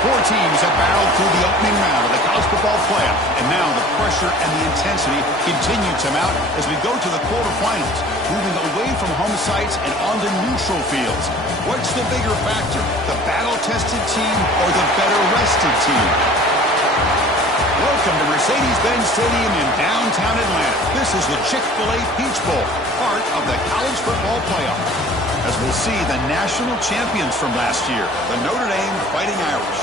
Four teams have battled through the opening round of the college football playoff, and now the pressure and the intensity continue to mount as we go to the quarterfinals, moving away from home sites and onto neutral fields. What's the bigger factor, the battle-tested team or the better-rested team? Welcome to Mercedes-Benz Stadium in downtown Atlanta. This is the Chick-fil-A Peach Bowl, part of the college football playoff. As we'll see the national champions from last year, the Notre Dame Fighting Irish,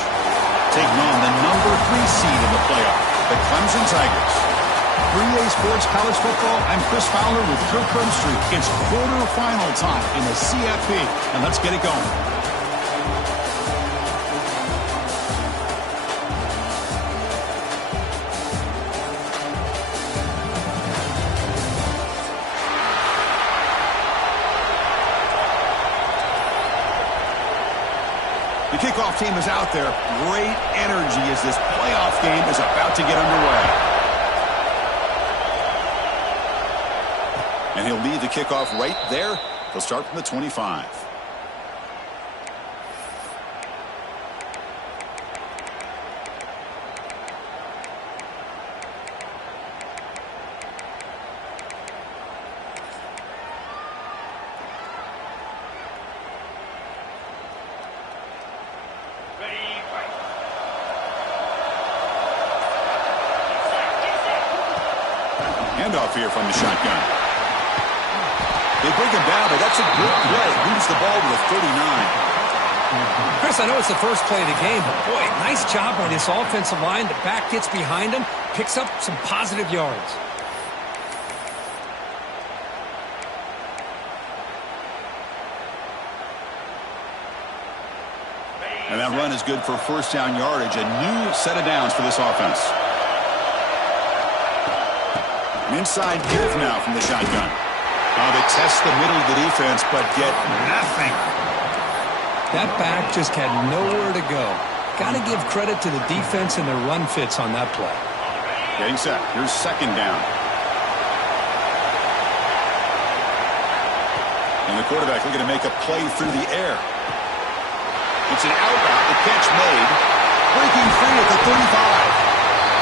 taking on the number 3 seed in the playoff, the Clemson Tigers. 3A Sports College Football, I'm Chris Fowler with Kirk Herbstreit. It's quarterfinal time in the CFB, and let's get it going. The kickoff team is out there. Great energy as this playoff game is about to get underway. And he'll lead the kickoff right there. He'll start from the 25. Handoff here from the shotgun. They bring him down, but that's a good play. Moves the ball to the 39. Chris, I know it's the first play of the game, but boy, nice job by this offensive line. The back gets behind him, picks up some positive yards. And that run is good for first down yardage. A new set of downs for this offense. An inside give now from the shotgun. They test the middle of the defense, but get nothing. That back just had nowhere to go. Got to give credit to the defense and their run fits on that play. Getting set. Here's second down. And the quarterback looking to make a play through the air. It's an out route. The catch made. Breaking free at the 35.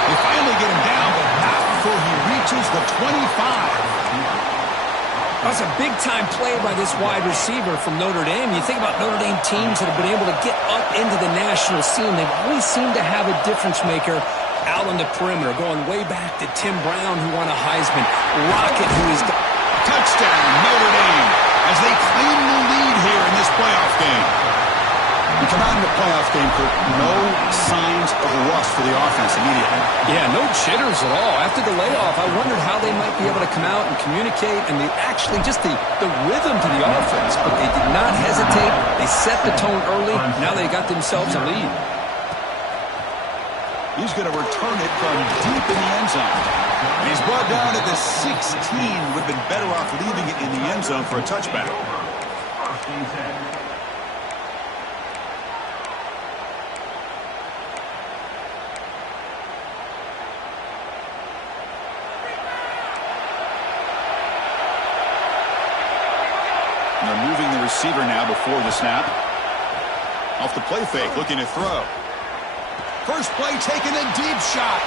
They finally get him down, but not before he reaches the 25. That's a big-time play by this wide receiver from Notre Dame. You think about Notre Dame teams that have been able to get up into the national scene. They've always seemed to have a difference maker out on the perimeter, going way back to Tim Brown, who won a Heisman. Rocket, who is... Touchdown, Notre Dame, as they claim the lead here in this playoff game. You come out in the playoff game, Kirk, no signs of rust for the offense immediately. Yeah, no jitters at all. After the layoff, I wondered how they might be able to come out and communicate and actually just the rhythm to the offense. But they did not hesitate. They set the tone early. Now they got themselves a lead. He's going to return it from deep in the end zone. And he's brought down at the 16. Would have been better off leaving it in the end zone for a touchback. And they're moving the receiver now before the snap. Off the play fake, looking to throw. First play taken, a deep shot.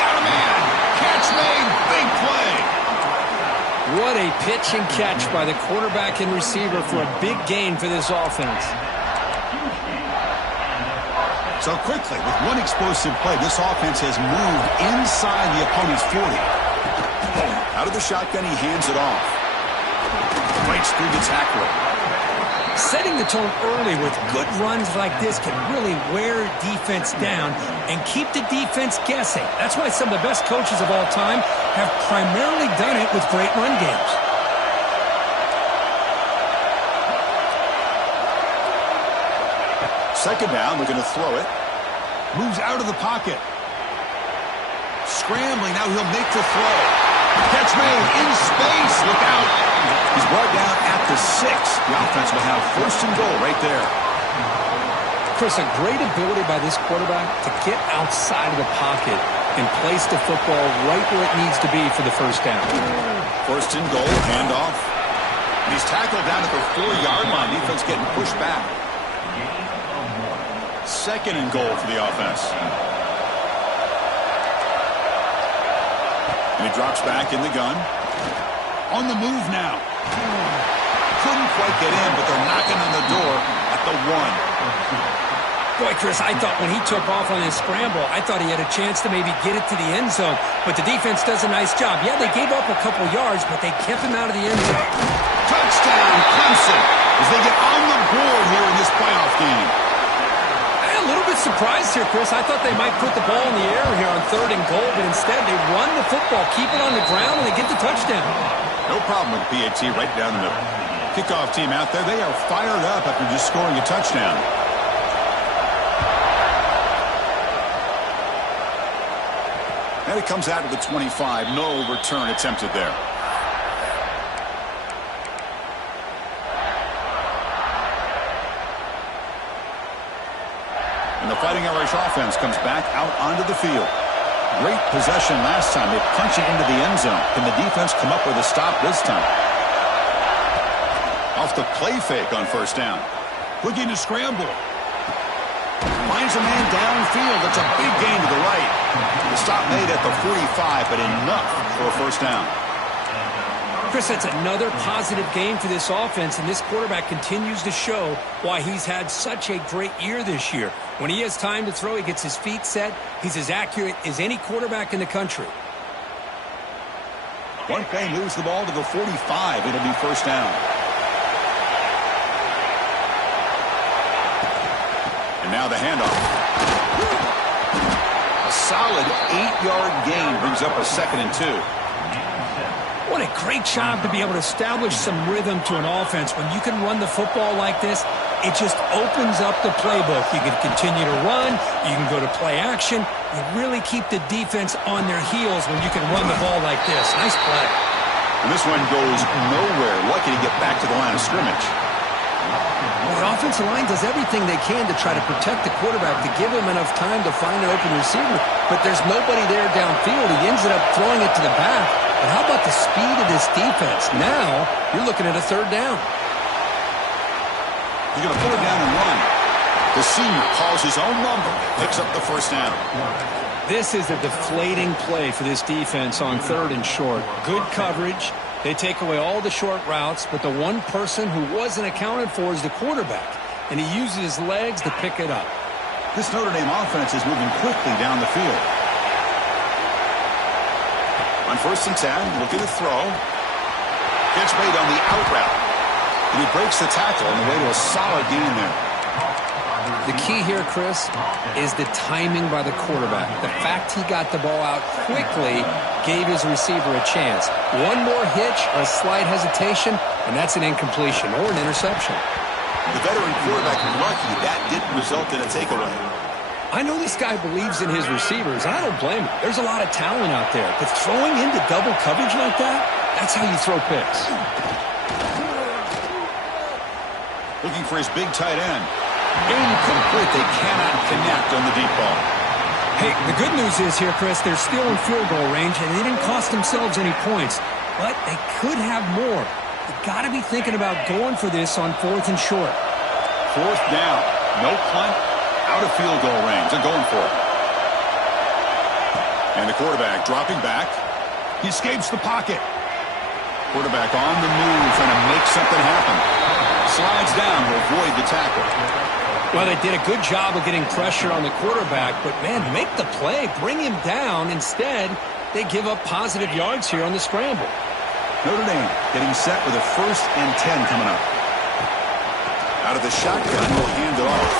Got a man. Catch made. Big play. What a pitch and catch by the quarterback and receiver for a big gain for this offense. So quickly, with one explosive play, this offense has moved inside the opponent's 40. Out of the shotgun, he hands it off. Breaks through the tackle. Setting the tone early with good runs like this can really wear defense down and keep the defense guessing. That's why some of the best coaches of all time have primarily done it with great run games. Second down, looking to throw it. Moves out of the pocket. Scrambling, now he'll make the throw. Catch made in space, look out. He's brought down at the 6. The offense will have first and goal right there. Chris, a great ability by this quarterback to get outside of the pocket and place the football right where it needs to be for the first down. First and goal, handoff. And he's tackled down at the 4-yard line. Defense getting pushed back. Second and goal for the offense. And he drops back in the gun. On the move now. Couldn't quite get in, but they're knocking on the door at the 1. Boy, Chris, I thought when he took off on his scramble, I thought he had a chance to maybe get it to the end zone. But the defense does a nice job. Yeah, they gave up a couple yards, but they kept him out of the end zone. Touchdown, Clemson, as they get on the board here in this playoff game. I'm a little bit surprised here, Chris. I thought they might put the ball in the air here on 3rd and goal, but instead they run the football, keep it on the ground, and they get the touchdown. No problem with PAT right down the middle. Kickoff team out there, they are fired up after just scoring a touchdown. And it comes out to the 25. No return attempted there. And the Fighting Irish offense comes back out onto the field. Great possession last time. They punch it into the end zone. Can the defense come up with a stop this time? Off the play fake on 1st down. Looking to scramble. Finds a man downfield. That's a big gain to the right. The stop made at the 45, but enough for a 1st down. Chris, that's another positive game for this offense, and this quarterback continues to show why he's had such a great year this year. When he has time to throw, he gets his feet set. He's as accurate as any quarterback in the country. One play moves the ball to the 45. It'll be 1st down. And now the handoff. A solid 8-yard gain brings up a 2nd and 2. What a great job to be able to establish some rhythm to an offense. When you can run the football like this, it just opens up the playbook. You can continue to run. You can go to play action. You really keep the defense on their heels when you can run the ball like this. Nice play. And this one goes nowhere. Lucky to get back to the line of scrimmage. Well, the offensive line does everything they can to try to protect the quarterback, to give him enough time to find an open receiver. But there's nobody there downfield. He ends up throwing it to the back. But how about the speed of this defense? Now you're looking at a 3rd down. He's going to pull it down and run. The senior calls his own number, picks up the 1st down. This is a deflating play for this defense on 3rd and short. Good coverage. They take away all the short routes, but the one person who wasn't accounted for is the quarterback, and he uses his legs to pick it up. This Notre Dame offense is moving quickly down the field. On 1st and 10, looking to throw. Catch made on the out route. And he breaks the tackle on the way to a solid gain there. The key here, Chris, is the timing by the quarterback. The fact he got the ball out quickly gave his receiver a chance. One more hitch or a slight hesitation, and that's an incompletion or an interception. The veteran quarterback is lucky that didn't result in a takeaway. I know this guy believes in his receivers. I don't blame him. There's a lot of talent out there. But throwing into double coverage like that, that's how you throw picks. Looking for his big tight end. Incomplete. They cannot connect on the deep ball. Hey, the good news is here, Chris, they're still in field goal range, and they didn't cost themselves any points. But they could have more. You've got to be thinking about going for this on 4th and short. 4th down. No punt. Out of field goal range. They're going for it. And the quarterback dropping back. He escapes the pocket. Quarterback on the move, trying to make something happen. Slides down to avoid the tackle. Well, they did a good job of getting pressure on the quarterback, but, man, make the play. Bring him down. Instead, they give up positive yards here on the scramble. Notre Dame getting set with a 1st and 10 coming up. Out of the shotgun, will hand it off.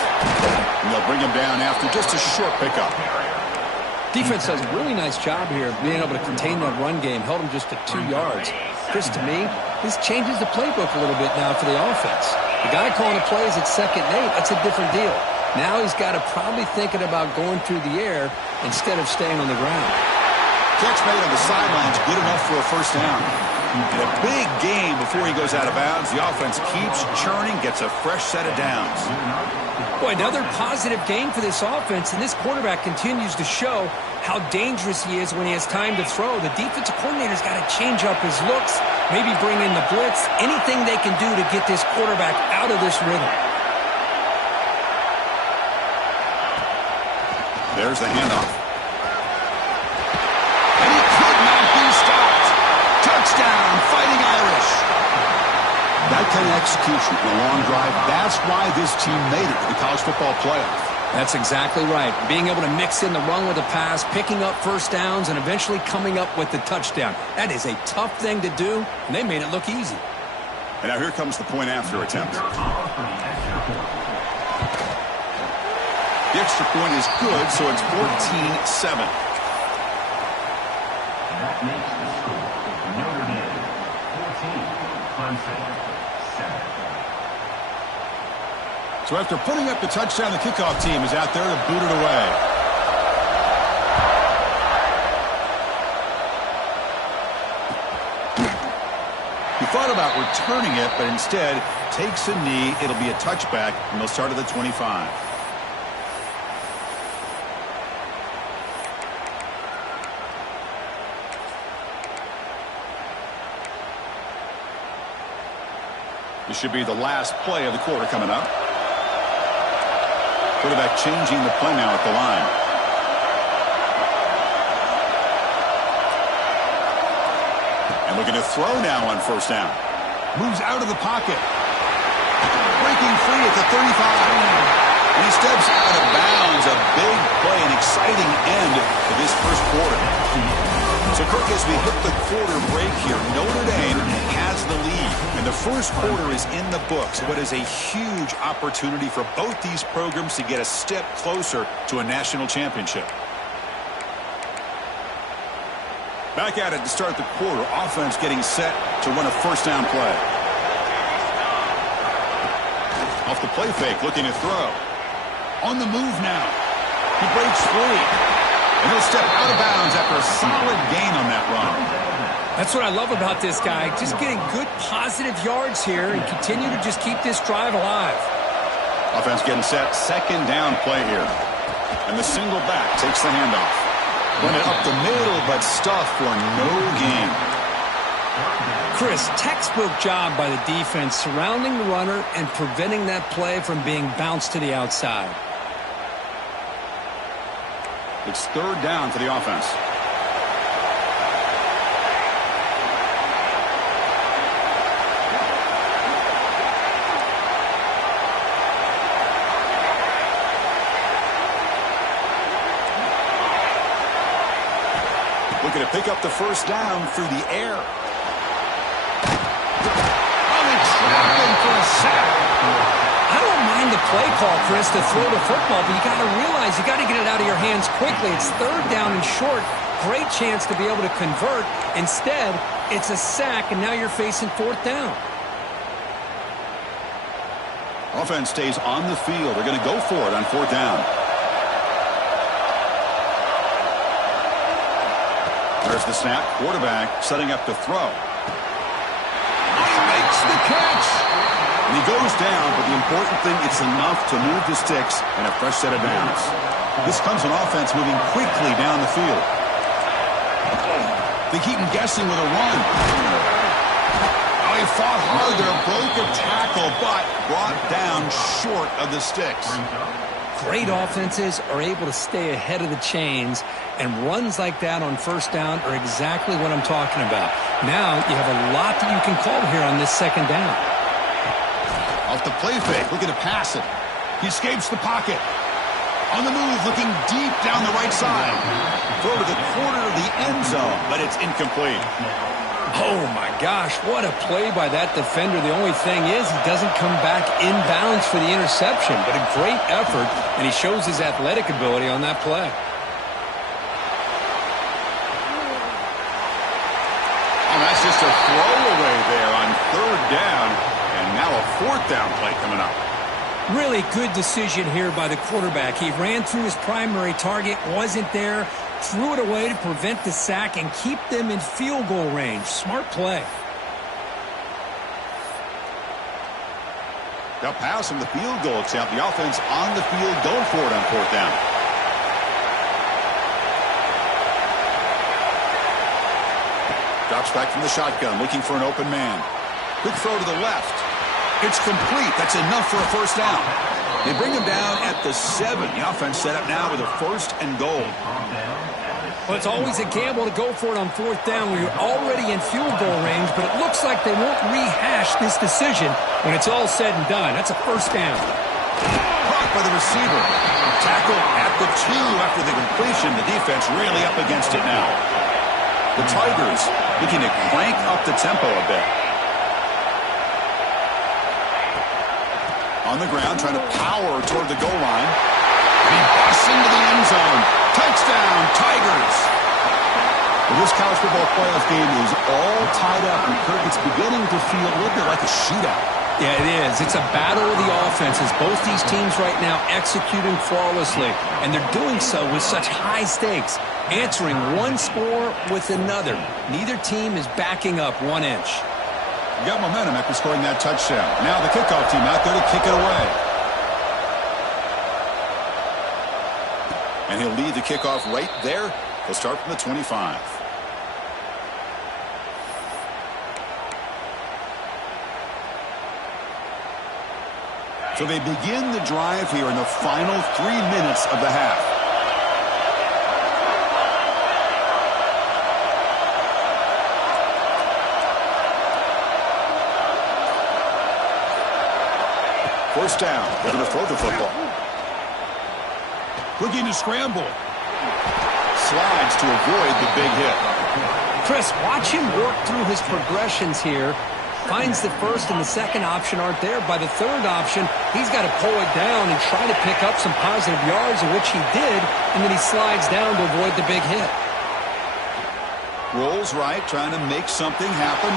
And they'll bring him down after just a short pickup. Defense does a really nice job here of being able to contain that run game. Held him just to 2 yards. Chris, to me, this changes the playbook a little bit now for the offense. The guy calling the plays at 2nd and 8, that's a different deal. Now he's got to probably thinking about going through the air instead of staying on the ground. Catch made on the sidelines, good enough for a 1st down. And a big game before he goes out of bounds. The offense keeps churning, gets a fresh set of downs. Boy, another positive game for this offense, and this quarterback continues to show how dangerous he is when he has time to throw. The defensive coordinator's got to change up his looks, maybe bring in the blitz, anything they can do to get this quarterback out of this rhythm. There's the handoff. And he could not be stopped. Touchdown, Fighting Irish. That kind of execution in a long drive, that's why this team made it to the college football playoff. That's exactly right. Being able to mix in the run with the pass, picking up first downs, and eventually coming up with the touchdown. That is a tough thing to do, and they made it look easy. And now here comes the point after attempt. The extra point is good, so it's 14-7. That makes the score Notre Dame 14, Clemson 7. So after putting up the touchdown, the kickoff team is out there to boot it away. He thought about returning it, but instead takes a knee. It'll be a touchback, and they'll start at the 25. This should be the last play of the quarter coming up. Quarterback changing the play now at the line. And looking to throw now on first down. Moves out of the pocket. Breaking free at the 35. And he steps out of bounds. A big play, an exciting end to this first quarter. So, Kirk, as we hit the quarter break here, Notre Dame has the lead. And the first quarter is in the books. What is a huge opportunity for both these programs to get a step closer to a national championship. Back at it to start the quarter. Offense getting set to run a first down play. Off the play fake, looking to throw. On the move now. He breaks free. And he'll step out of bounds after a solid gain on that run. That's what I love about this guy. Just getting good positive yards here and continue to just keep this drive alive. Offense getting set. Second down play here. And the single back takes the handoff. Run it up the middle, but stuffed for no gain. Chris, textbook job by the defense surrounding the runner and preventing that play from being bounced to the outside. It's third down for the offense. Looking to pick up the first down through the air. Oh, they trap him for a sack. I don't mind the play call, Chris, to throw the football, but you got to realize you got to get it out of your hands quickly. It's third down and short. Great chance to be able to convert. Instead, it's a sack, and now you're facing fourth down. Offense stays on the field. They're going to go for it on fourth down. There's the snap. Quarterback setting up to throw. He makes the catch. And he goes down, but the important thing, it's enough to move the sticks and a fresh set of downs. This comes on offense moving quickly down the field. They keep him guessing with a run. Oh, he fought hard there, broke a tackle, but brought down short of the sticks. Great offenses are able to stay ahead of the chains, and runs like that on first down are exactly what I'm talking about. Now you have a lot that you can call here on this second down. Off the play fake, looking to pass it. He escapes the pocket. On the move, looking deep down the right side. Throw to the corner of the end zone, but it's incomplete. Oh, my gosh, what a play by that defender. The only thing is he doesn't come back inbounds for the interception, but a great effort, and he shows his athletic ability on that play. And that's just a throwaway there on third down, and now a fourth down play coming up. Really good decision here by the quarterback. He ran through his primary target, wasn't there, threw it away to prevent the sack and keep them in field goal range. Smart play. They'll pass from the field goal attempt. The offense on the field going for it on fourth down. Drops back from the shotgun, looking for an open man. Quick throw to the left. It's complete. That's enough for a first down. They bring him down at the 7. The offense set up now with a 1st and goal. Well, it's always a gamble to go for it on 4th down when you're already in field goal range, but it looks like they won't rehash this decision when it's all said and done. That's a first down. Caught by the receiver. Tackle at the 2 after the completion. The defense really up against it now. The Tigers looking to crank up the tempo a bit. On the ground, trying to power toward the goal line. And he busts into the end zone. Touchdown, Tigers! Well, this college football playoff game is all tied up, and Kurt, it's beginning to feel a little bit like a shootout. Yeah, it is. It's a battle of the offenses. Both these teams right now executing flawlessly, and they're doing so with such high stakes, answering one score with another. Neither team is backing up 1 inch. You got momentum after scoring that touchdown. Now the kickoff team out there to kick it away. And he'll lead the kickoff right there. He'll start from the 25. So they begin the drive here in the final 3 minutes of the half. First down. They're going to throw the football. Looking to scramble. Slides to avoid the big hit. Chris, watch him work through his progressions here. Finds the first and the second option aren't there. By the third option, he's got to pull it down and try to pick up some positive yards, of which he did, and then he slides down to avoid the big hit. Rolls right, trying to make something happen.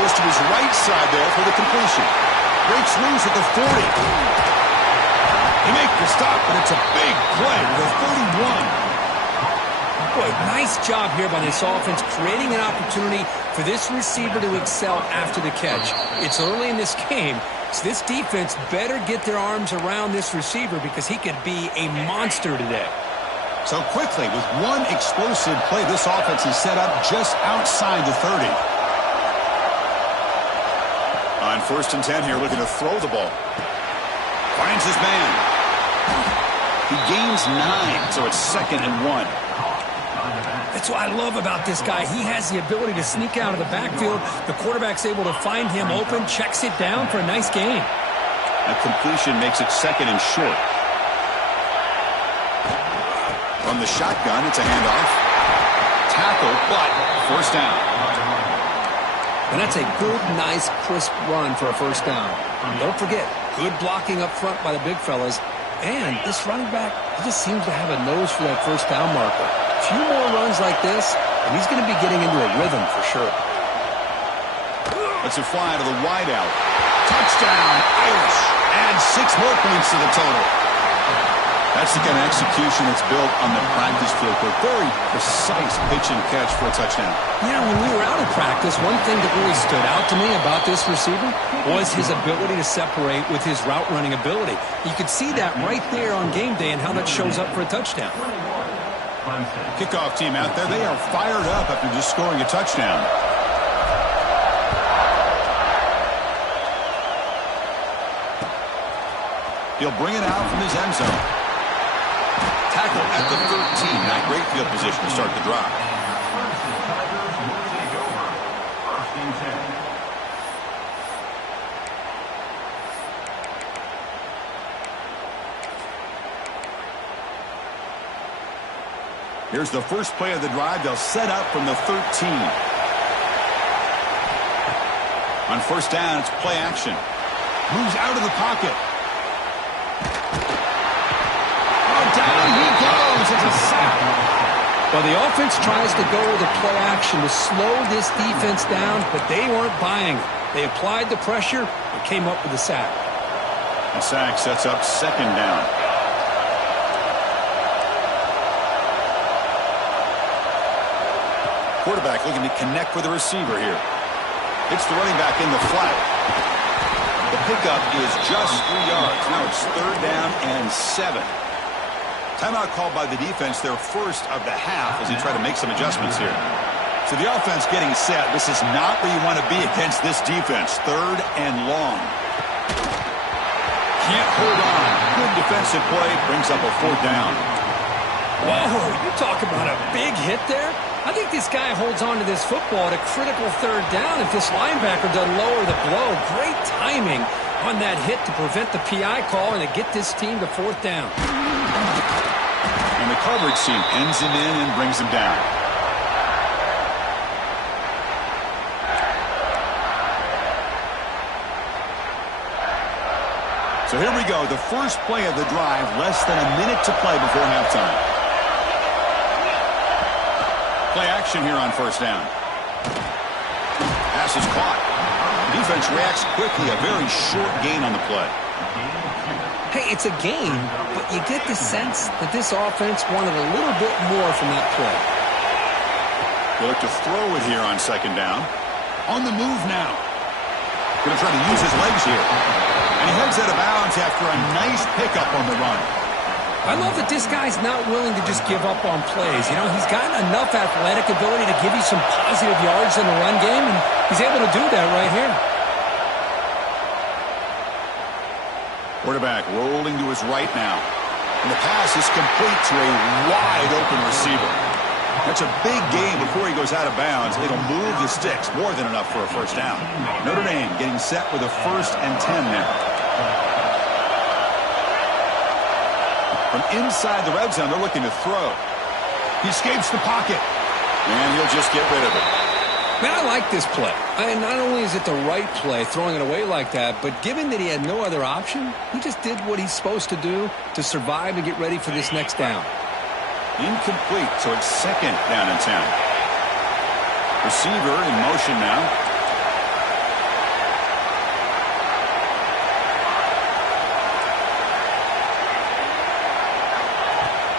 Goes to his right side there for the completion. Breaks loose at the 40. They make the stop, but it's a big play with 31. Boy, nice job here by this offense, creating an opportunity for this receiver to excel after the catch. It's early in this game, so this defense better get their arms around this receiver because he could be a monster today. So quickly, with one explosive play, this offense is set up just outside the 30. On 1st and 10 here, looking to throw the ball. Finds his man. He gains 9, so it's 2nd and 1. That's what I love about this guy. He has the ability to sneak out of the backfield. The quarterback's able to find him open, checks it down for a nice gain. That completion makes it 2nd and short. From the shotgun, it's a handoff. Tackle, but first down. And that's a good, nice, crisp run for a first down. Don't forget, good blocking up front by the big fellas. And this running back, he just seems to have a nose for that first down marker. A few more runs like this, and he's going to be getting into a rhythm for sure. That's a fly to the wideout. Touchdown, Irish. Add 6 more points to the total. That's the kind of execution that's built on the practice field. A very precise pitch and catch for a touchdown. Yeah, when we were out of practice, one thing that really stood out to me about this receiver was his ability to separate with his route running ability. You could see that right there on game day and how that shows up for a touchdown. Kickoff team out there, they are fired up after just scoring a touchdown. He'll bring it out from his end zone. Tackle at the 13. Not great field position to start the drive. Here's the first play of the drive. They'll set up from the 13. On first down, it's play action. Moves out of the pocket. Down he goes. It's a sack. Well, the offense tries to go with a play action to slow this defense down, but they weren't buying it. They applied the pressure and came up with a sack. The sack sets up 2nd down. Quarterback looking to connect with the receiver here. Hits the running back in the flat. The pickup is just 3 yards. Now it's 3rd down and 7. Timeout called by the defense, their first of the half, as they try to make some adjustments here. So the offense getting set. This is not where you want to be against this defense. 3rd and long. Can't hold on. Good defensive play. Brings up a 4th down. Whoa, you talk about a big hit there. I think this guy holds on to this football at a critical 3rd down if this linebacker doesn't lower the blow. Great timing on that hit to prevent the PI call and to get this team to 4th down. And the coverage team ends him in and brings him down. So here we go, the first play of the drive, less than a minute to play before halftime. Play action here on 1st down. Pass is caught. Defense reacts quickly, a very short gain on the play. Hey, it's a gain, but you get the sense that this offense wanted a little bit more from that play. They look to throw it here on 2nd down. On the move now. Going to try to use his legs here. And he heads out of bounds after a nice pickup on the run. I love that this guy's not willing to just give up on plays. You know, he's got enough athletic ability to give you some positive yards in the run game, and he's able to do that right here. Quarterback rolling to his right now. And the pass is complete to a wide open receiver. That's a big gain before he goes out of bounds. It'll move the sticks, more than enough for a 1st down. Notre Dame getting set with a 1st and 10 now. From inside the red zone, they're looking to throw. He escapes the pocket, and he'll just get rid of it. Man, I like this play. Not only is it the right play, throwing it away like that, but given that he had no other option, he just did what he's supposed to do to survive and get ready for this next down. Incomplete, so it's 2nd down and 10. Receiver in motion now.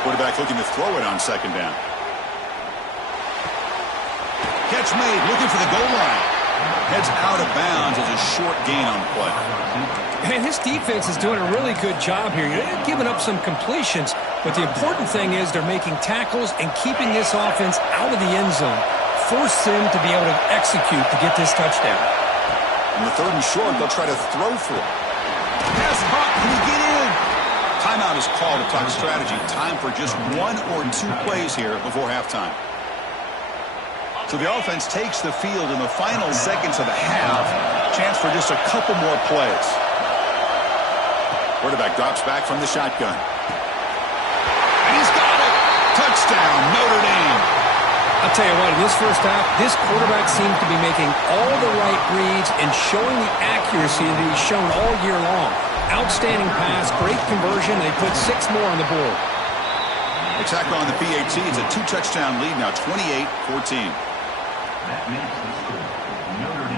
Quarterback looking to throw it on 2nd down. Catch made, looking for the goal line. Heads out of bounds as a short gain on the play. And his defense is doing a really good job here. They're giving up some completions, but the important thing is they're making tackles and keeping this offense out of the end zone. Force them to be able to execute to get this touchdown. On the 3rd and short, they'll try to throw for it. Pass caught, can he get in? Timeout is called to talk strategy. Time for just 1 or 2 plays here before halftime. So the offense takes the field in the final seconds of the half. Chance for just a couple more plays. Quarterback drops back from the shotgun. And he's got it! Touchdown, Notre Dame! I'll tell you what, in this first half, this quarterback seems to be making all the right reads and showing the accuracy that he's shown all year long. Outstanding pass, great conversion. They put 6 more on the board. They tack on the PAT. It's a 2-touchdown lead now, 28-14.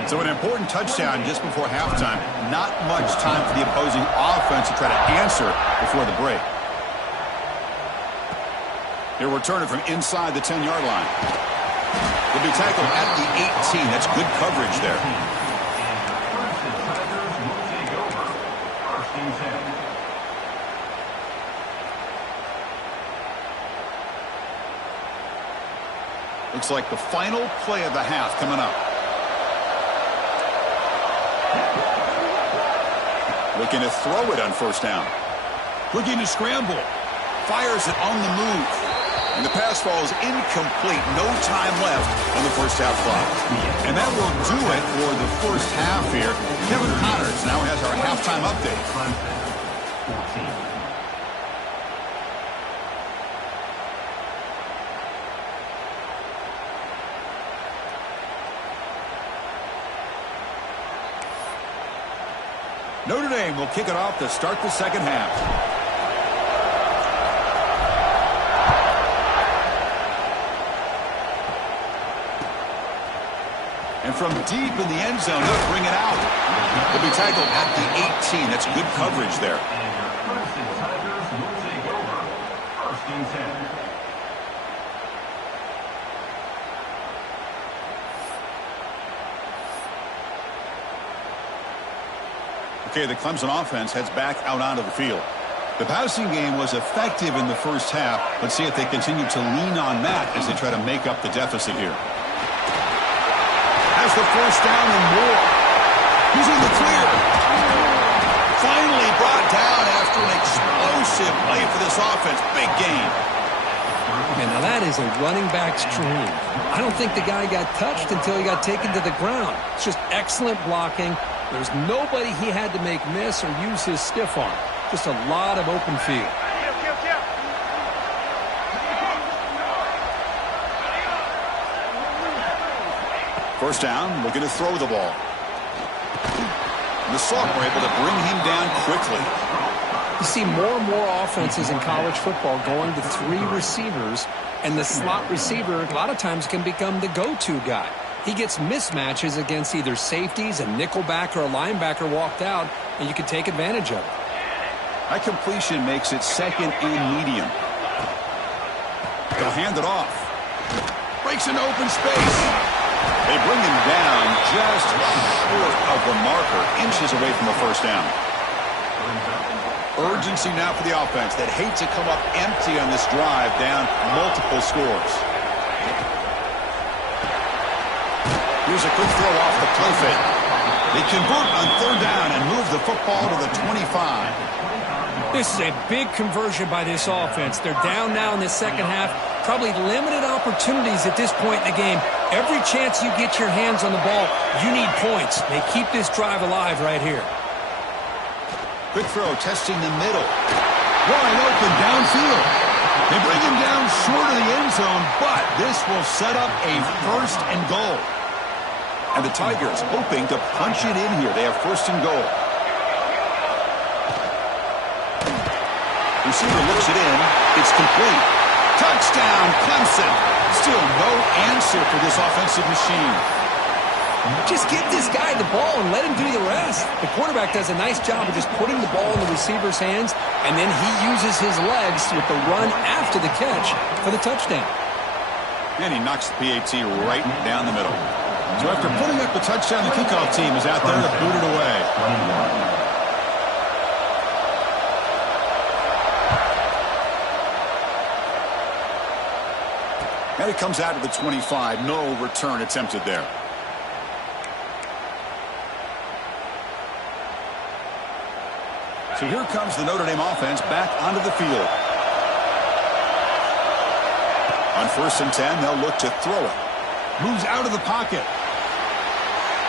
So an important touchdown just before halftime. Not much time for the opposing offense to try to answer before the break. He'll return it from inside the 10-yard line. He'll be tackled at the 18. That's good coverage there. Looks like the final play of the half coming up. Looking to throw it on 1st down. Looking to scramble. Fires it on the move. And the pass falls incomplete. No time left on the first half clock. And that will do it for the first half here. Kevin Connors now has our halftime update. Notre Dame will kick it off to start the second half. And from deep in the end zone, they'll bring it out. They'll be tackled at the 18. That's good coverage there. First and 10. Okay, the Clemson offense heads back out onto the field. The passing game was effective in the first half. Let's see if they continue to lean on that as they try to make up the deficit here. There's the first down and more. He's in the clear. Finally brought down after an explosive play for this offense. Big gain. Man, now that is a running back's dream. I don't think the guy got touched until he got taken to the ground. It's just excellent blocking. There's nobody he had to make miss or use his stiff arm. Just a lot of open field. First down, looking to throw the ball. And the Sox were able to bring him down quickly. You see more and more offenses in college football going to 3 receivers, and the slot receiver a lot of times can become the go-to guy. He gets mismatches against either safeties, a nickelback, or a linebacker walked out, and you can take advantage of it. That completion makes it second and medium. They'll hand it off. Breaks into open space. They bring him down just short of the marker, inches away from a first down. Urgency now for the offense that hates to come up empty on this drive, down multiple scores. Here's a quick throw off the play fake. They convert on third down and move the football to the 25. This is a big conversion by this offense. They're down now in the second half. Probably limited opportunities at this point in the game. Every chance you get your hands on the ball, you need points. They keep this drive alive right here. Quick throw, testing the middle. Wide open downfield. They bring him down short of the end zone, but this will set up a first and goal. And the Tigers hoping to punch it in here. They have first and goal. Receiver looks it in. It's complete. Touchdown, Clemson. Still no answer for this offensive machine. Just give this guy the ball and let him do the rest. The quarterback does a nice job of just putting the ball in the receiver's hands, and then he uses his legs with the run after the catch for the touchdown. And he knocks the PAT right down the middle. So after putting up the touchdown, the kickoff team is out there to boot it away. And it comes out to the 25. No return attempted there. So here comes the Notre Dame offense back onto the field. On first and 10, they'll look to throw it. Moves out of the pocket.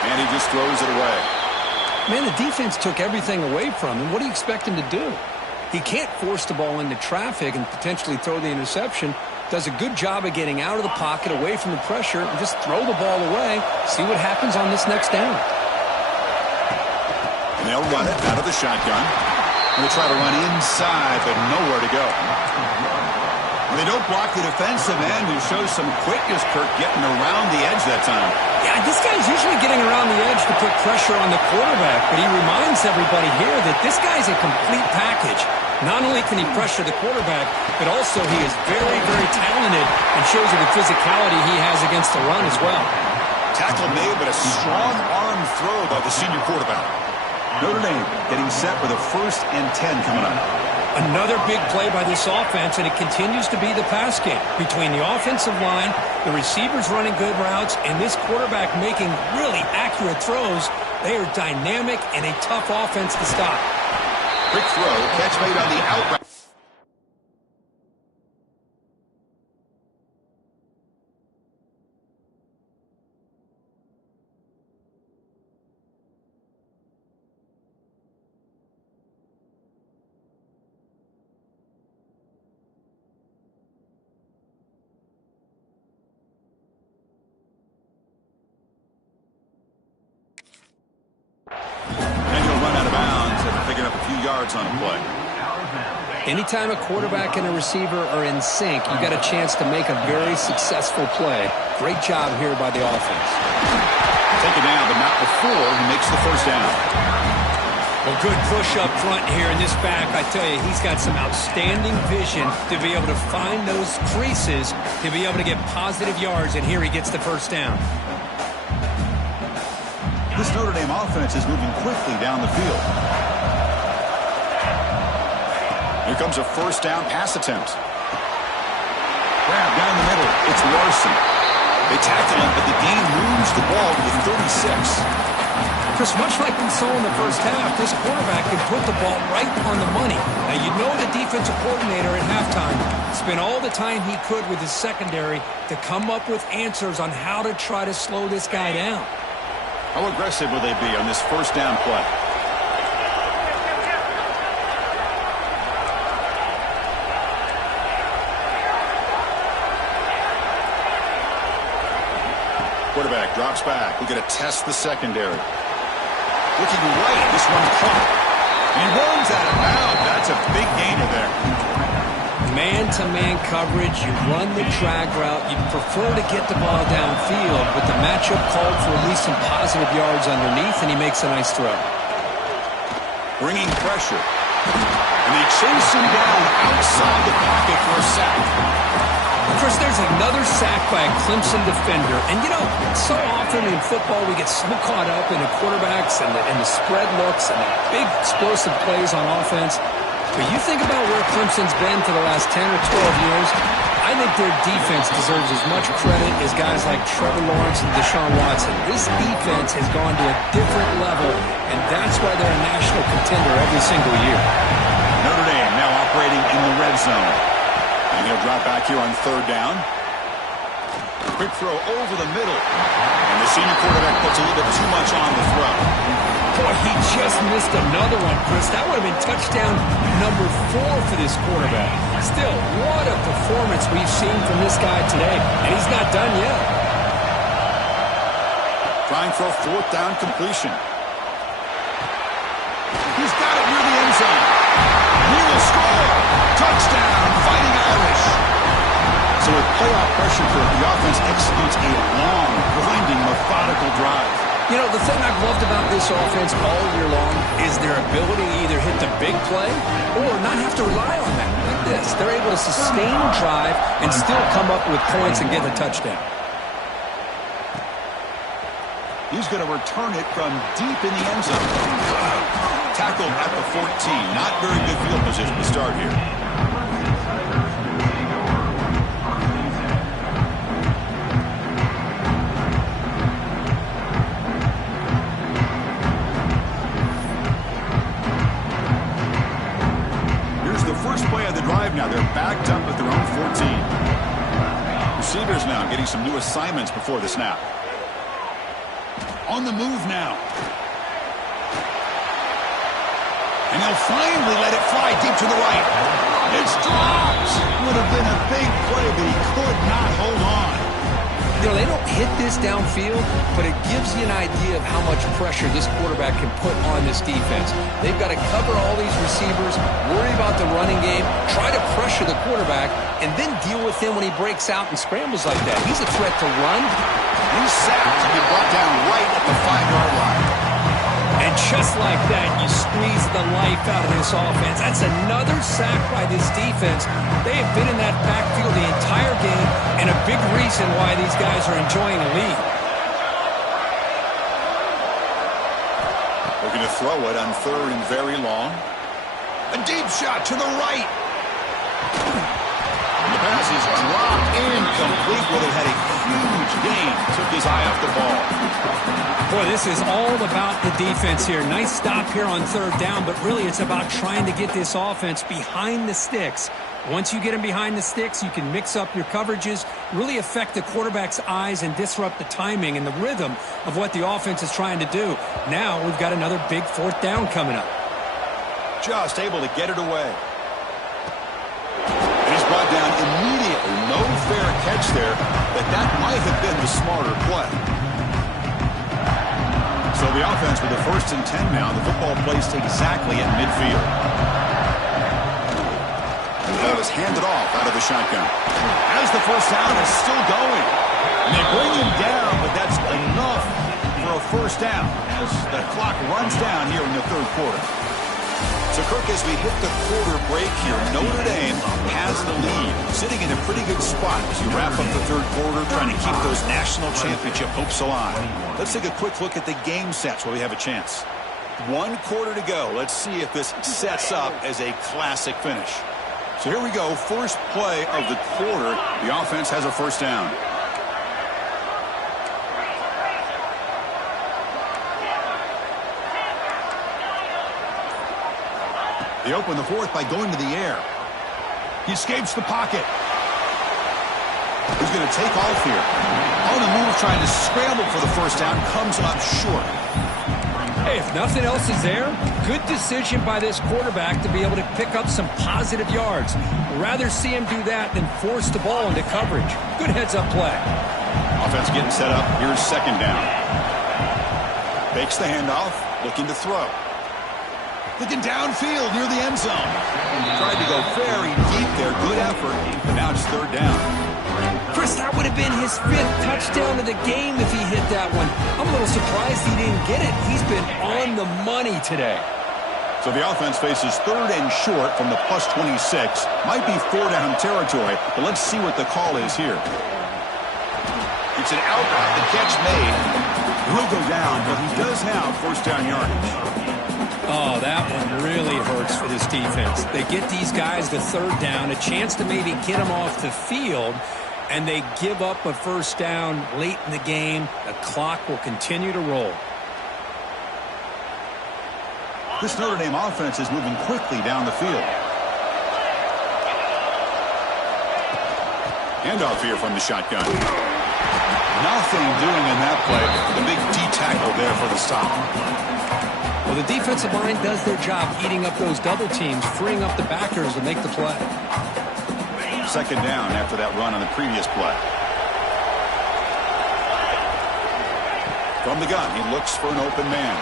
And he just throws it away. Man, the defense took everything away from him. What do you expect him to do? He can't force the ball into traffic and potentially throw the interception. Does a good job of getting out of the pocket, away from the pressure, and just throw the ball away. See what happens on this next down. And they'll run it out of the shotgun. And they try to run inside, but nowhere to go. And they don't block the defensive end, who shows some quickness, Kirk, getting around the edge that time. Yeah, this guy's usually getting around the edge to put pressure on the quarterback, but he reminds everybody here that this guy's a complete package. Not only can he pressure the quarterback, but also he is very, very talented and shows you the physicality he has against the run as well. Tackle made, but a strong arm throw by the senior quarterback. Notre Dame getting set with a first and 10 coming up. Another big play by this offense, and it continues to be the pass game. Between the offensive line, the receivers running good routes, and this quarterback making really accurate throws, they are dynamic and a tough offense to stop. Quick throw, catch made on the out route. And he'll run out of bounds after picking up a few yards on a play. Anytime a quarterback and a receiver are in sync, you got a chance to make a very successful play. Great job here by the offense. Taken down, but not before he makes the first down. Well, good push up front here in this back. I tell you, he's got some outstanding vision to be able to find those creases, to be able to get positive yards, and here he gets the first down. This Notre Dame offense is moving quickly down the field. Here comes a first down pass attempt. Grab down the middle. It's Larson. They tackle him, but the gain moves the ball to the 36. Chris, much like we saw in the first half, this quarterback can put the ball right on the money. Now, you know the defensive coordinator at halftime spent all the time he could with his secondary to come up with answers on how to try to slow this guy down. How aggressive will they be on this first down play? Quarterback drops back. We're going to test the secondary. Looking right, this one caught. And he runs out of bounds. That's a big gainer there. Man-to-man coverage, you run the drag route. You prefer to get the ball downfield, but the matchup called for at least some positive yards underneath, and he makes a nice throw. Bringing pressure. And they chase him down outside the pocket for a sack. Chris, there's another sack by a Clemson defender. And, you know, so often in football we get so caught up in the quarterbacks and the spread looks and the big explosive plays on offense. But you think about where Clemson's been for the last 10 or 12 years, I think their defense deserves as much credit as guys like Trevor Lawrence and Deshaun Watson. This defense has gone to a different level, and that's why they're a national contender every single year. Notre Dame now operating in the red zone. And he'll drop back here on third down. Quick throw over the middle. And the senior quarterback puts a little bit too much on the throw. Boy, he just missed another one, Chris. That would have been touchdown number 4 for this quarterback. Still, what a performance we've seen from this guy today. And he's not done yet. Trying for a fourth down completion. He's got it near the end zone. He will score. Touchdown, Fighting Irish. So with playoff pressure for the offense executes a long, grinding, methodical drive. You know, the thing I've loved about this offense all year long is their ability to either hit the big play or not have to rely on that. Like this, they're able to sustain a drive and still come up with points and get a touchdown. He's going to return it from deep in the end zone. Tackled at the 14. Not very good field position to start here. Here's the first play of the drive now. They're backed up at their own 14. Receivers now getting some new assignments before the snap. On the move now. And he'll finally let it fly deep to the right. It's dropped. Would have been a big play, but he could not hold on. You know, they don't hit this downfield, but it gives you an idea of how much pressure this quarterback can put on this defense. They've got to cover all these receivers, worry about the running game, try to pressure the quarterback, and then deal with him when he breaks out and scrambles like that. He's a threat to run. He's sacked to be brought down right at the 5-yard line. And just like that, you squeeze the life out of this offense. That's another sack by this defense. They have been in that backfield the entire game, and a big reason why these guys are enjoying a lead. We're going to throw it on third and very long. A deep shot to the right. And the pass is dropped incomplete. Would have had a huge gain. Took his eye off the ball. Boy, this is all about the defense here. Nice stop here on third down, but really it's about trying to get this offense behind the sticks. Once you get them behind the sticks, you can mix up your coverages, really affect the quarterback's eyes and disrupt the timing and the rhythm of what the offense is trying to do. Now we've got another big fourth down coming up. Just able to get it away. And he's brought down immediately. No fair catch there, but that might have been the smarter play. So the offense with the 1st and 10 now. The football placed exactly at midfield. And the ball is handed off out of the shotgun. As the first down is still going. And they bring him down, but that's enough for a first down as the clock runs down here in the third quarter. So, Kirk, as we hit the quarter break here, Notre Dame has the lead, sitting in a pretty good spot as you wrap up the third quarter, trying to keep those national championship hopes alive. Let's take a quick look at the game sets while we have a chance. 1 quarter to go. Let's see if this sets up as a classic finish. So here we go. First play of the quarter. The offense has a first down. They open the fourth by going to the air. He escapes the pocket. He's going to take off here. On the move, trying to scramble for the first down, comes up short. Hey, if nothing else is there, good decision by this quarterback to be able to pick up some positive yards. Rather see him do that than force the ball into coverage. Good heads-up play. Offense getting set up. Here's second down. Fakes the handoff, looking to throw. Looking downfield near the end zone. Tried to go very deep there. Good effort, but now it's third down. Chris, that would have been his 5th touchdown of the game if he hit that one. I'm a little surprised he didn't get it. He's been on the money today. So the offense faces third and short from the plus 26. Might be 4-down territory, but let's see what the call is here. It's an out route. The catch made. He'll go down, but he does have first down yardage. Oh, that one really hurts for this defense. They get these guys the third down, a chance to maybe get them off the field, and they give up a first down late in the game. The clock will continue to roll. This Notre Dame offense is moving quickly down the field. Handoff here from the shotgun. Nothing doing in that play. The big D-tackle there for the stop. Well, the defensive line does their job eating up those double teams, freeing up the backers to make the play. Second down after that run on the previous play. From the gun, he looks for an open man.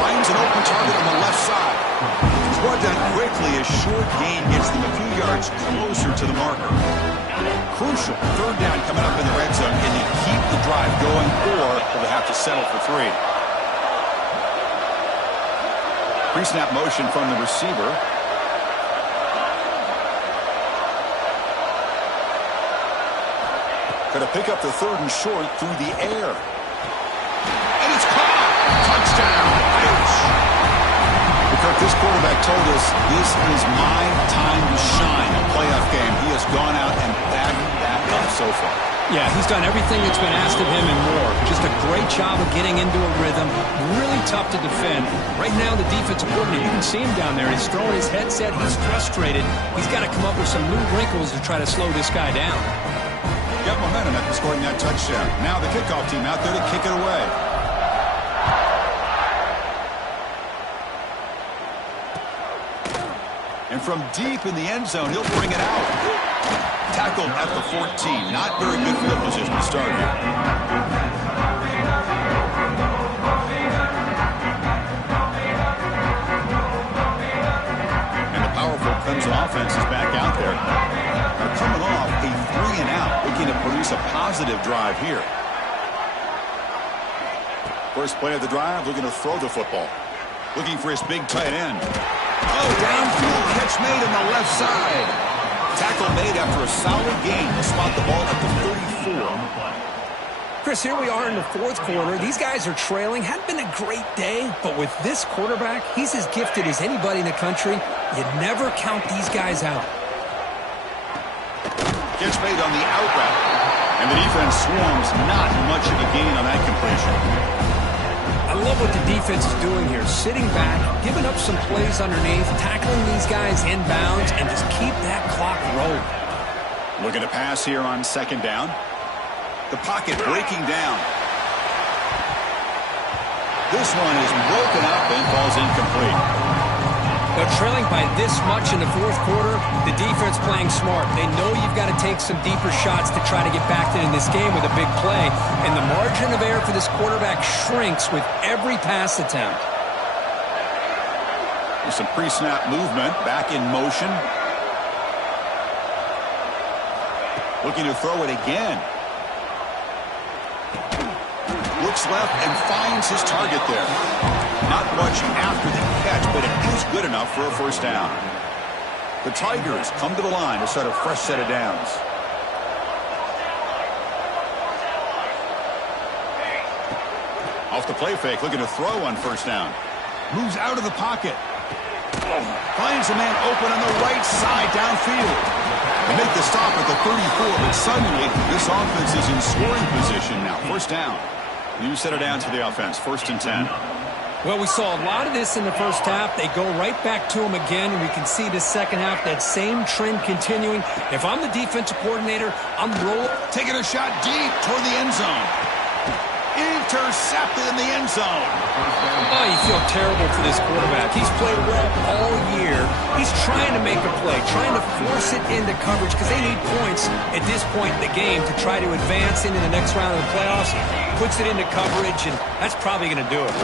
Finds an open target on the left side. He's brought down quickly as short gain gets them a few yards closer to the marker. Crucial third down coming up in the red zone. Can they keep the drive going, or will they have to settle for 3? Pre-snap motion from the receiver. Going to pick up the third and short through the air. And it's caught! Touchdown! Irish! Because this quarterback told us this is my time to shine. A playoff game. He has gone out and backed that up so far. Yeah, he's done everything that's been asked of him and more. Just a great job of getting into a rhythm. Really tough to defend. Right now, the defensive coordinator, you can see him down there. He's throwing his headset. He's frustrated. He's got to come up with some new wrinkles to try to slow this guy down. Got momentum after scoring that touchdown. Now the kickoff team out there to kick it away. And from deep in the end zone, he'll bring it out. Tackled at the 14. Not very good field position to start here. And the powerful Clemson offense is back out there. They're coming off a 3-and-out, looking to produce a positive drive here. First play of the drive, looking to throw the football. Looking for his big tight end. Oh, downfield catch made on the left side. Tackle made after a solid gain. They'll spot the ball at the 34. Chris, here we are in the fourth quarter. These guys are trailing. Hadn't been a great day, but with this quarterback, he's as gifted as anybody in the country. You never count these guys out. Catch made on the out route. And the defense swarms. Not much of a gain on that completion. I love what the defense is doing here. Sitting back, giving up some plays underneath, tackling these guys inbounds, and just keep that clock rolling. Looking to pass here on second down. The pocket breaking down. This one is broken up and falls incomplete. They're trailing by this much in the fourth quarter. The defense playing smart. They know you've got to take some deeper shots to try to get back in this game with a big play. And the margin of error for this quarterback shrinks with every pass attempt. There's some pre-snap movement. Back in motion. Looking to throw it again. Looks left and finds his target there. Not much after the catch, but it is good enough for a first down. The Tigers come to the line to start a fresh set of downs. Off the play fake, looking to throw on first down. Moves out of the pocket. Finds a man open on the right side downfield. They make the stop at the 34, but suddenly this offense is in scoring position now. First down. New set of downs for the offense. First and 10. Well, we saw a lot of this in the first half. They go right back to him again, and we can see the second half, that same trend continuing. If I'm the defensive coordinator, I'm rolling. Taking a shot deep toward the end zone. Intercepted in the end zone. Oh, you feel terrible for this quarterback. He's played well all year. He's trying to make a play, trying to force it into coverage because they need points at this point in the game to try to advance into the next round of the playoffs. Puts it into coverage, and that's probably going to do it.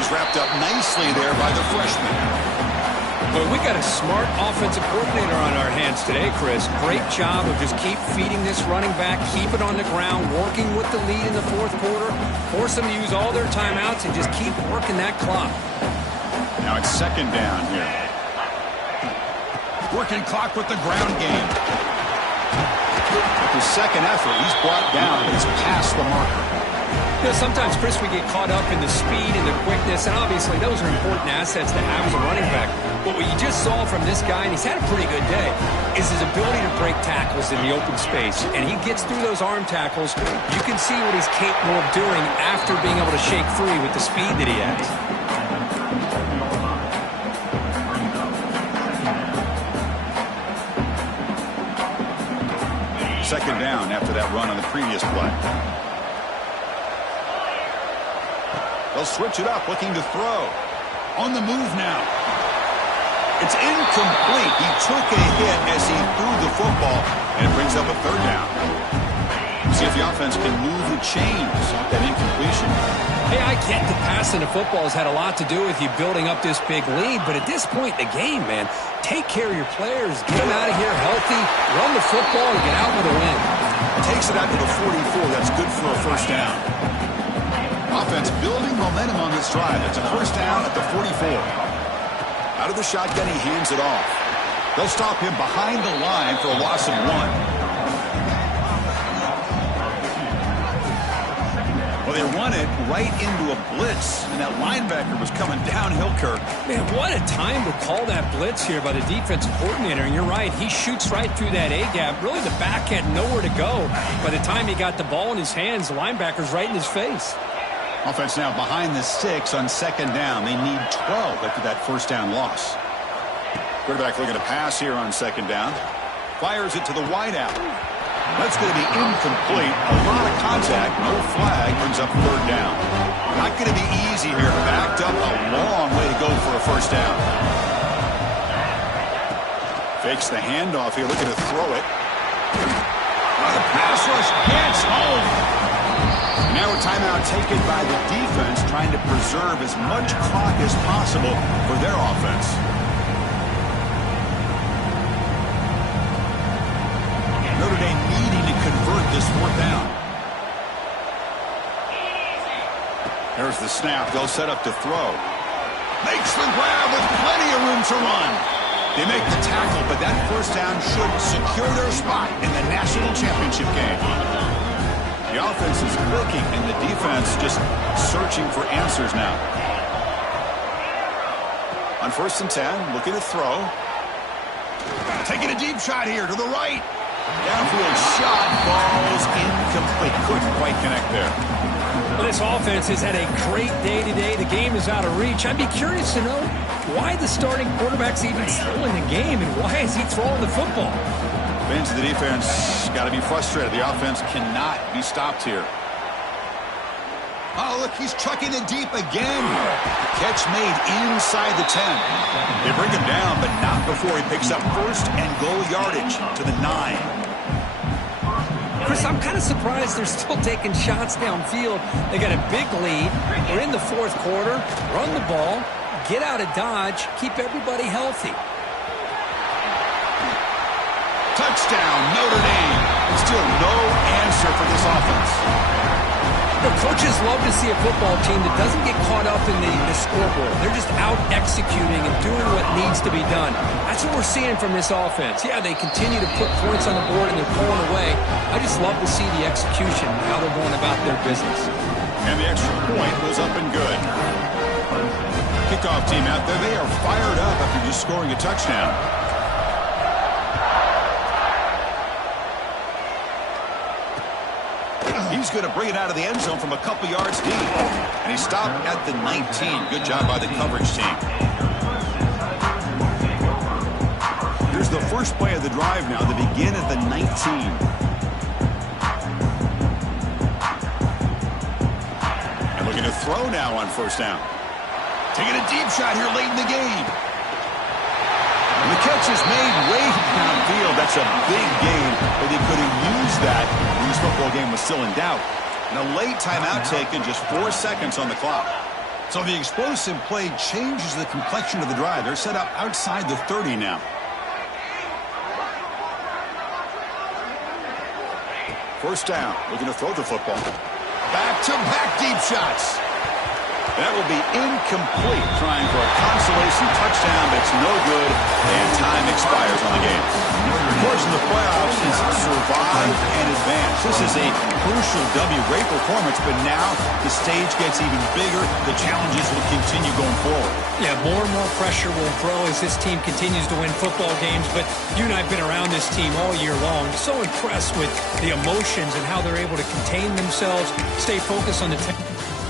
He's wrapped up nicely there by the freshman. But we got a smart offensive coordinator on our hands today, Chris. Great job of just keep feeding this running back, keep it on the ground, working with the lead in the fourth quarter, force them to use all their timeouts, and just keep working that clock. Now it's second down here. Working clock with the ground game. With his second effort, he's brought down, but he's past the marker. You know, sometimes, Chris, we get caught up in the speed and the quickness, and obviously those are important assets to have as a running back. But what you just saw from this guy, and he's had a pretty good day, is his ability to break tackles in the open space. And he gets through those arm tackles. You can see what he's capable of doing after being able to shake free with the speed that he has. Second down after that run on the previous play. They'll switch it up, looking to throw. On the move now. It's incomplete. He took a hit as he threw the football, and it brings up a third down. See if the offense can move the chains with that incompletion. Hey, I get that passing the football has had a lot to do with you building up this big lead, but at this point in the game, man, take care of your players. Get them out of here healthy, run the football, and get out with a win. Takes it out to the 44. That's good for a first down. Offense building momentum on this drive. It's a first down at the 44. Out of the shotgun, he hands it off. They'll stop him behind the line for a loss of 1. Well, they run it right into a blitz, and that linebacker was coming downhill, Kirk. Man, what a time to call that blitz here by the defensive coordinator. And you're right, he shoots right through that A-gap. Really, the back had nowhere to go. By the time he got the ball in his hands, the linebacker's right in his face. Offense now behind the 6 on second down. They need 12 after that first down loss. Quarterback looking to pass here on second down. Fires it to the wideout. That's going to be incomplete. A lot of contact. No flag. Brings up third down. Not going to be easy here. Backed up a long way to go for a first down. Fakes the handoff here. Looking to throw it. The pass rush gets home. Now a timeout taken by the defense, trying to preserve as much clock as possible for their offense. Notre Dame needing to convert this fourth down. There's the snap. They'll set up to throw. Makes the grab with plenty of room to run. They make the tackle, but that first down should secure their spot in the national championship game. The offense is clicking, and the defense just searching for answers now. On first and 10, looking to throw. Taking a deep shot here to the right. Downfield shot, falls incomplete. Couldn't quite connect there. Well, this offense has had a great day today. The game is out of reach. I'd be curious to know why the starting quarterback's even still in the game, and why is he throwing the football? Fans of the defense got to be frustrated. The offense cannot be stopped here. Oh, look, he's chucking it deep again. Catch made inside the 10. They bring him down, but not before he picks up first and goal yardage to the 9. Chris, I'm kind of surprised they're still taking shots downfield. They got a big lead. We're in the fourth quarter. Run the ball. Get out of Dodge. Keep everybody healthy. Touchdown, Notre Dame. Still no answer for this offense. The coaches love to see a football team that doesn't get caught up in the scoreboard. They're just out executing and doing what needs to be done. That's what we're seeing from this offense. Yeah, they continue to put points on the board and they're pulling away. I just love to see the execution, how they're going about their business. And the extra point was up and good. Kickoff team out there, they are fired up after just scoring a touchdown. He's going to bring it out of the end zone from a couple yards deep. And he stopped at the 19. Good job by the coverage team. Here's the first play of the drive now. They begin at the 19. And looking to throw now on first down. Taking a deep shot here late in the game. And the catch is made way downfield. That's a big gain, but they could have used that when this football game was still in doubt. And a late timeout taken, just 4 seconds on the clock. So the explosive play changes the complexion of the drive. They're set up outside the 30 now. First down, looking to throw the football. Back-to-back deep shots. That will be incomplete, trying for a consolation touchdown, but it's no good, and time expires on the game. The course of the playoffs is survive and advance. This is a crucial W. Great performance, but now the stage gets even bigger. The challenges will continue going forward. Yeah, more and more pressure will grow as this team continues to win football games, but you and I have been around this team all year long. So impressed with the emotions and how they're able to contain themselves, stay focused on the